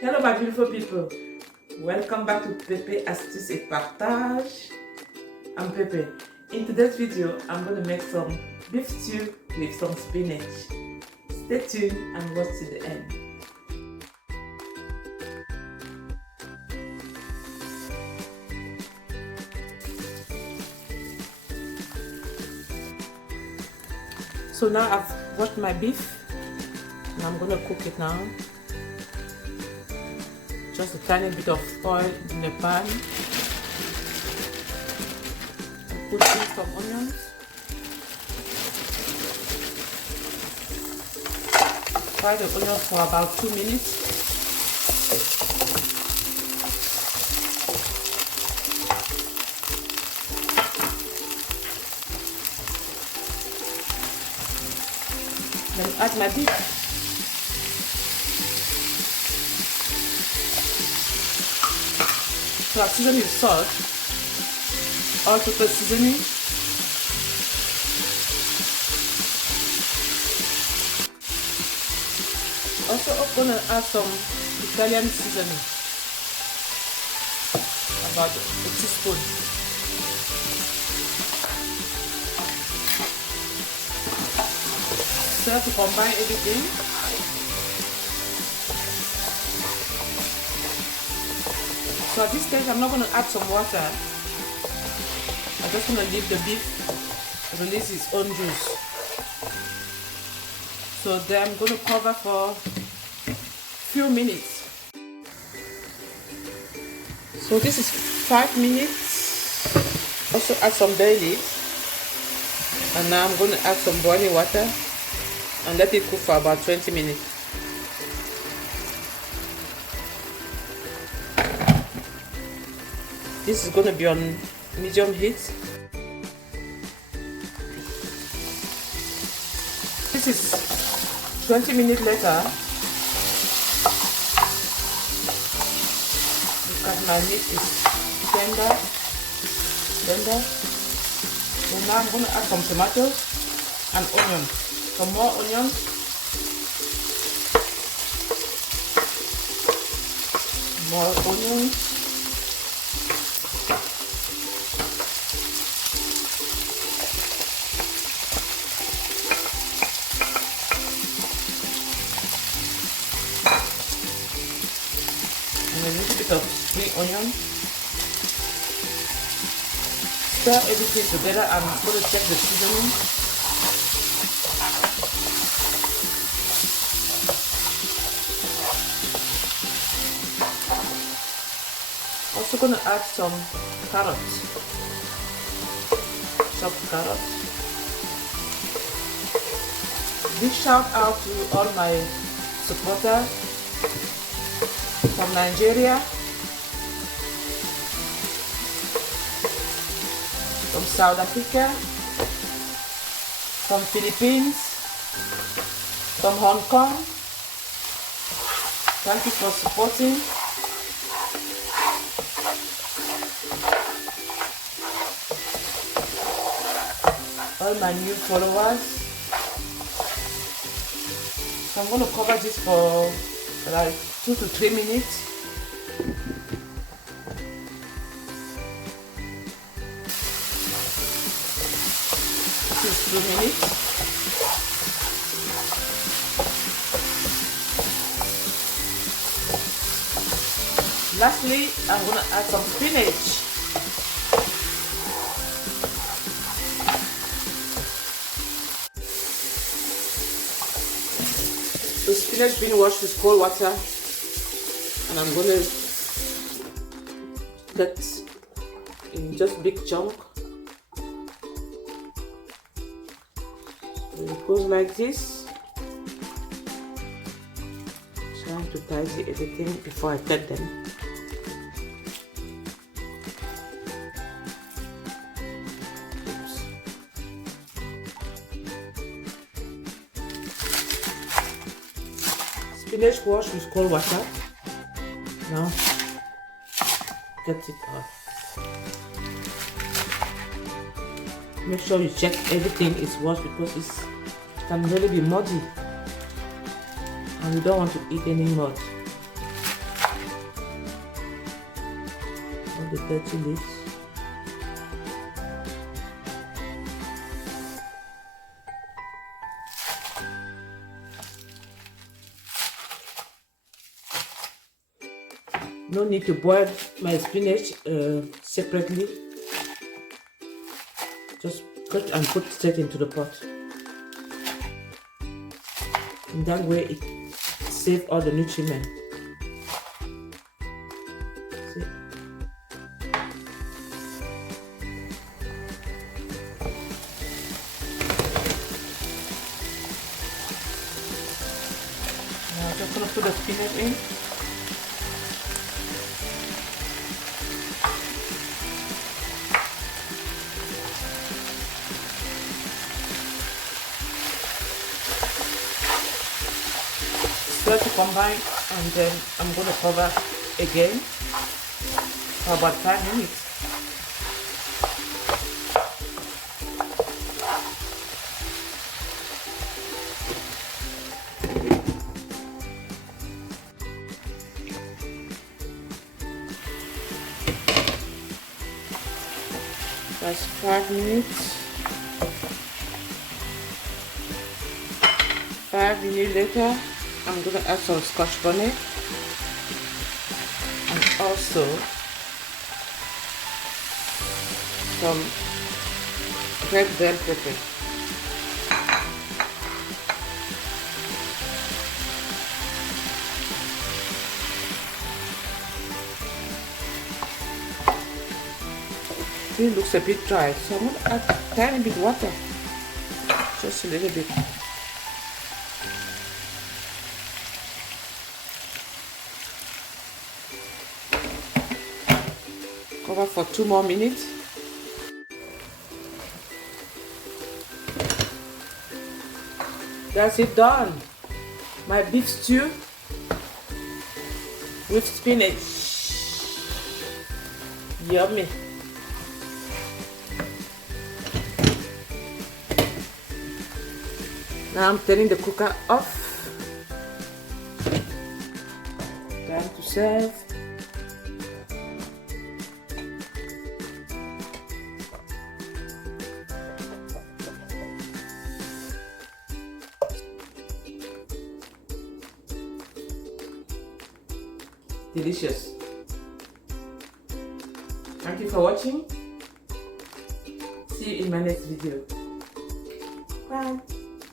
Hello my beautiful people, welcome back to Pepe Astuce et Partage. I'm Pepe. In today's video, I'm going to make some beef stew with some spinach. Stay tuned and watch to the end. So now I've washed my beef and I'm going to cook it now. Just a tiny bit of oil in the pan. Put in some onions. Fry the onions for about 2 minutes. Then add my beef. So I season with salt, all-purpose seasoning, also I'm gonna add some Italian seasoning, about a teaspoon. So I have to combine everything. So at this stage, I'm not going to add some water. I'm just going to leave the beef release its own juice. So then I'm going to cover for a few minutes. So this is 5 minutes. Also add some bay leaves. And now I'm going to add some boiling water and let it cook for about 20 minutes. This is going to be on medium heat. This is 20 minutes later. Because my meat is tender. So now I'm going to add some tomatoes and onions. Some more onions. More onions. And a little bit of spring onion. Stir everything together. I'm going to check the seasoning. Also going to add some carrots, chopped carrots. Big shout out to all my supporters from Nigeria, from South Africa, from Philippines, from Hong Kong. Thank you for supporting. All my new followers. So I'm going to cover this for like 2 to 3 minutes. This is 2 minutes. Lastly, I'm going to add some spinach. So spinach being washed with cold water, and I'm gonna cut in just big chunk. So it goes like this. Trying to tidy everything before I cut them. Spinach wash with cold water. Now get it off. Make sure you check everything is washed because it can really be muddy and we don't want to eat any mud. All the dirty leaves. No need to boil my spinach separately. Just cut and put straight into the pot. In that way it saves all the nutriment. See? Now I'm just gonna put the spinach in. Start to combine, and then I'm going to cover again for about 5 minutes. That's 5 minutes. 5 minutes later, I'm going to add some scotch bonnet and also some red bell pepper. It looks a bit dry, so I'm going to add a tiny bit water, just a little bit. Cover for 2 more minutes. That's it, done. My beef stew with spinach. Yummy. Now I'm turning the cooker off. Time to serve. Delicious. Thank you for watching. See you in my next video.